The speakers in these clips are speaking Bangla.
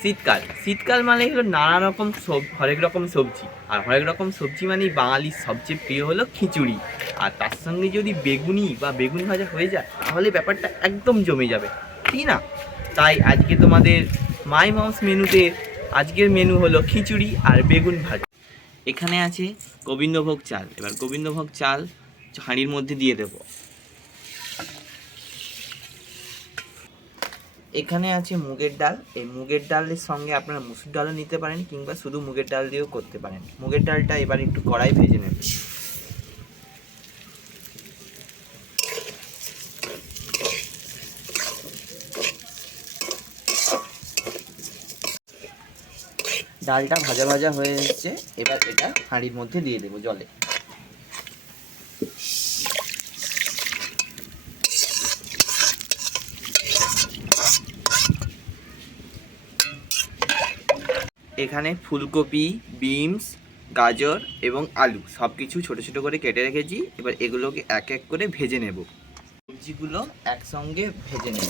শীতকাল। শীতকাল মানে হলো নানা রকম সব, হরেক রকম সবজি। আর হরেক রকম সবজি মানেই বাঙালির সবচেয়ে প্রিয় হলো খিচুড়ি। আর তার সঙ্গে যদি বেগুনি বা বেগুন ভাজা হয়ে যায়, তাহলে ব্যাপারটা একদম জমে যাবে। ঠিক না? তাই আজকে তোমাদের মাই মাউস মেনুতে আজকের মেনু হলো খিচুড়ি আর বেগুন ভাজা। এখানে আছে গোবিন্দভোগ চাল। এবার গোবিন্দভোগ চাল হাঁড়ির মধ্যে দিয়ে দেবো। এখানে আছে মুগের ডাল। এই মুগের ডালের সঙ্গে আপনারা মুসুর ডালও নিতে পারেন কিংবা শুধু মুগের ডাল দিয়েও করতে পারেন। মুগের ডালটা এবার একটু কড়াই ভেজে নেবেন ডালটা ভাজা ভাজা হয়ে এসছে। এবার এটা হাঁড়ির মধ্যে দিয়ে দেবো জলে। এখানে ফুলকপি, বিনস, গাজর এবং আলু সব কিছু ছোটো ছোটো করে কেটে রেখেছি। এবার এগুলোকে এক এক করে ভেজে নেব। সবজিগুলো একসঙ্গে ভেজে নেব।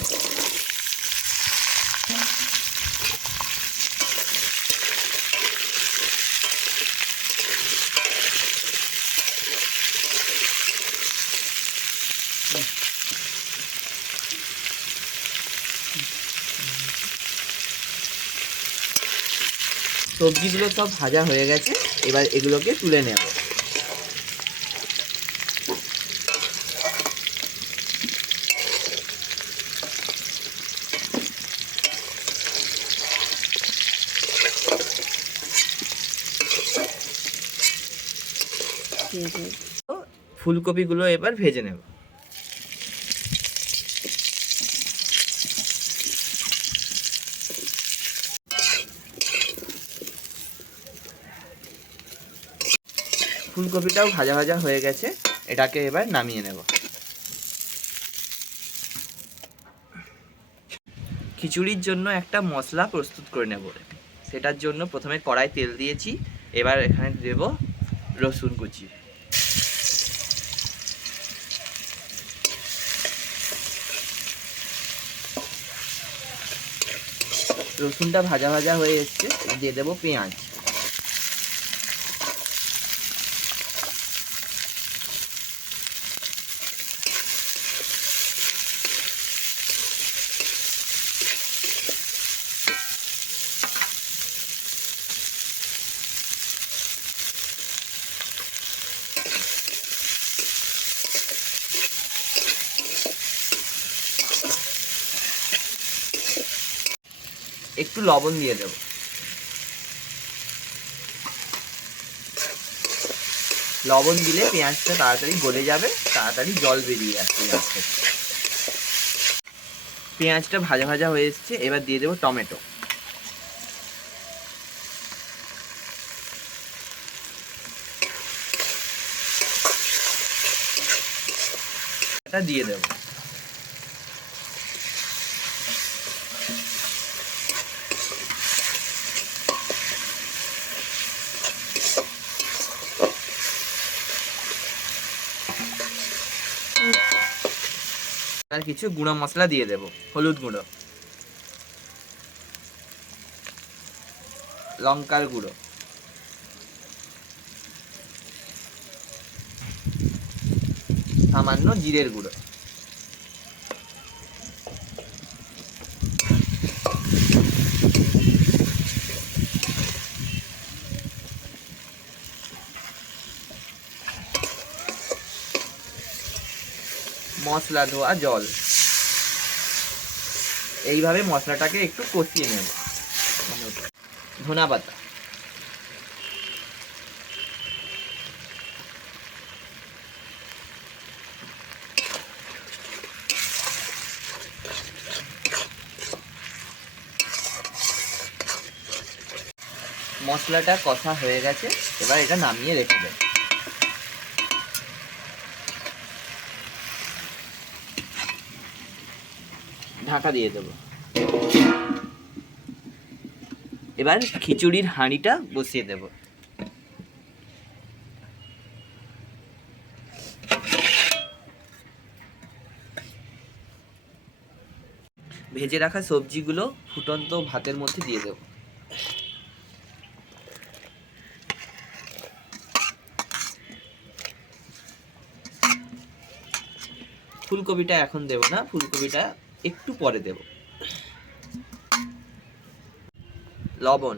সবজিগুলো সব ভাজা হয়ে গেছে। এবার এগুলোকে তুলে নেব। ফুলকপিগুলো এবার ভেজে নেব। ফুলকপিটাও ভাজা ভাজা হয়ে গেছে, এটাকে এবার নামিয়ে নেব। খিচুড়ির জন্য একটা মশলা প্রস্তুত করে নেব। সেটার জন্য প্রথমে কড়াই তেল দিয়েছি, এবার এখানে দেব রসুন কুচি। রসুনটা ভাজা ভাজা হয়ে এসছে, দিয়ে দেবো পেঁয়াজ। একটু লবণ দিয়ে দেবো। লবণ দিলে পেঁয়াজটা তাড়াতাড়ি গলে যাবে, তাড়াতাড়ি জল বেরিয়ে আসবে থেকে। পেঁয়াজটা ভাজা ভাজা হয়ে এসছে, এবার দিয়ে দেবো টমেটো। দিয়ে দেবো। আর কিছু গুঁড়ো মশলা দিয়ে দেব হলুদ গুঁড়ো। লঙ্কার গুঁড়ো। সামান্য জিরের গুঁড়ো। মশলা ধোয়া জল। এইভাবে মশলাটাকে একটু কষিয়ে নেব। ধনা পাতা মশলাটা কষা হয়ে গেছে, এবার এটা নামিয়ে রেখে দেব। ঢাকা দিয়ে দেবো। এবার খিচুড়ির হাঁড়িটা বসিয়ে দেব। ভেজে রাখা সবজিগুলো ফুটন্ত ভাতের মধ্যে দিয়ে দেবো। ফুলকপিটা এখন দেব না, ফুলকপিটা একটু পরে দেব। লবণ।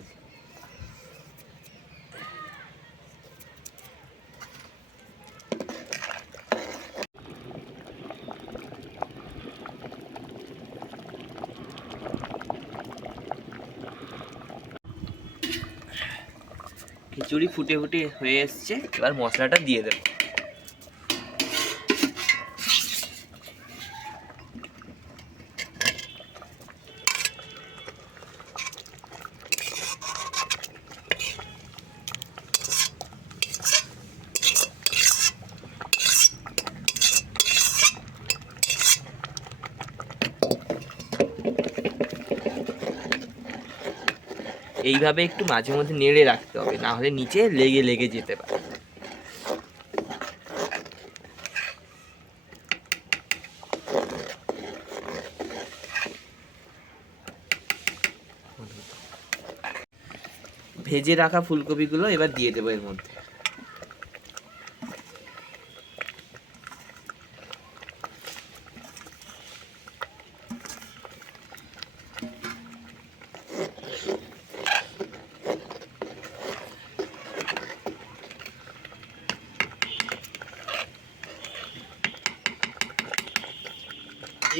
খিচুড়ি ফুটে ফুটে হয়ে এসছে এবার মশলাটা দিয়ে দেবো। এইভাবে একটু মাঝে মধ্যে নেড়ে রাখতে হবে, না হলে নিচে লেগে লেগে যেতে পারে। ভেজে রাখা ফুলকপিগুলো এবার দিয়ে দেবো এর মধ্যে।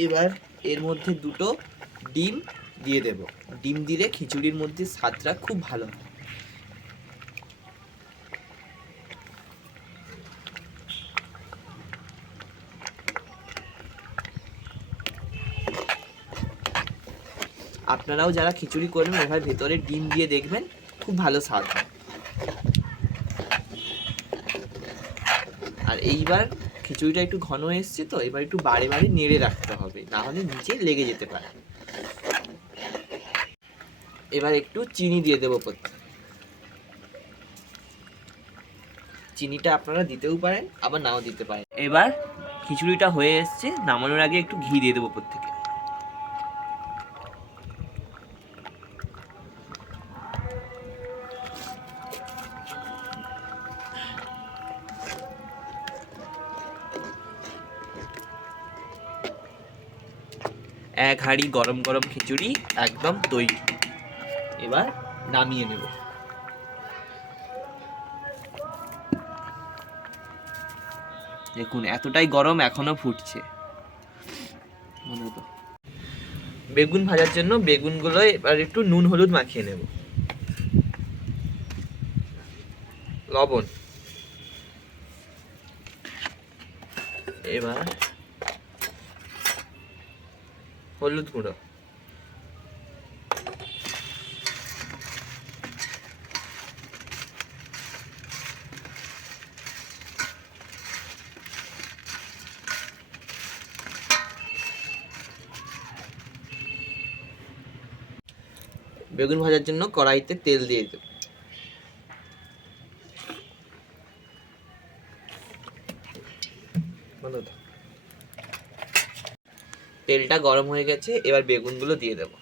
এবার এর মধ্যে দুটো ডিম দিয়ে দেব। ডিম দিলে খিচুড়ির মধ্যে স্বাদটা খুব ভালো হয়। আপনারাও যারা খিচুড়ি করবেন এবার ভেতরে ডিম দিয়ে দেখবেন, খুব ভালো স্বাদ আর এইবার খিচুড়িটা একটু ঘন এসছে তো, এবার একটু বাড়ি বাড়ি নেড়ে রাখতে হবে, না হলে নিচে লেগে যেতে পারে। এবার একটু চিনি দিয়ে দেবো চিনিটা আপনারা দিতেও পারেন, আবার নাও দিতে পারেন। এবার খিচুড়িটা হয়ে এসছে, নামানোর আগে একটু ঘি দিয়ে দেবো প্রত্যেকে। এক হাঁড়ি গরম গরম খিচুড়ি, একদম তৈরি এবার নামিয়ে নেব। দেখুন, এতটাই গরম এখনও ফুটছে। বেগুন ভাজার জন্য বেগুনগুলো এবার একটু নুন, হলুদ মাখিয়ে নেব। লবণ। এবার হলুদ গুঁড়ো। বেগুন ভাজার জন্য কড়াইতে তেল দিয়ে দেব বলো তো। তেলটা গরম হয়ে গেছে এবার বেগুনগুলো দিয়ে দেবো।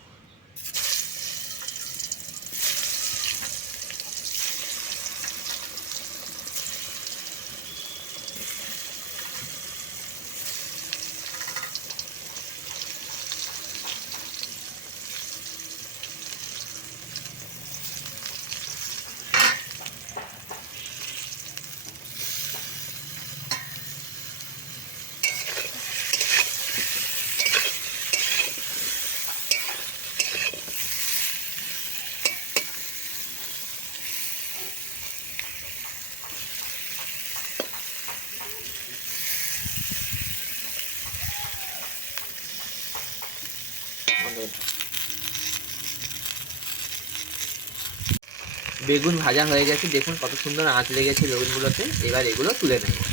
বেগুন ভাজা হয়ে গেছে। দেখুন কত সুন্দর আঁচ লেগেছে বেগুনগুলোতে। এবার এগুলো তুলে নেব।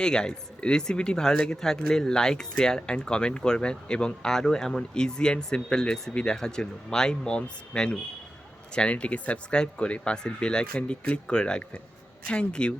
হে গাইস রেসিপিটি ভালো লেগে থাকলে লাইক শেয়ার অ্যান্ড কমেন্ট করবেন এবং আরও এমন ইজি অ্যান্ড সিম্পল রেসিপি দেখার জন্য মাই মমস মেনু চ্যানেলটিকে সাবস্ক্রাইব করে পাশের বেল আইকনটি ক্লিক করে রাখবেন। Thank you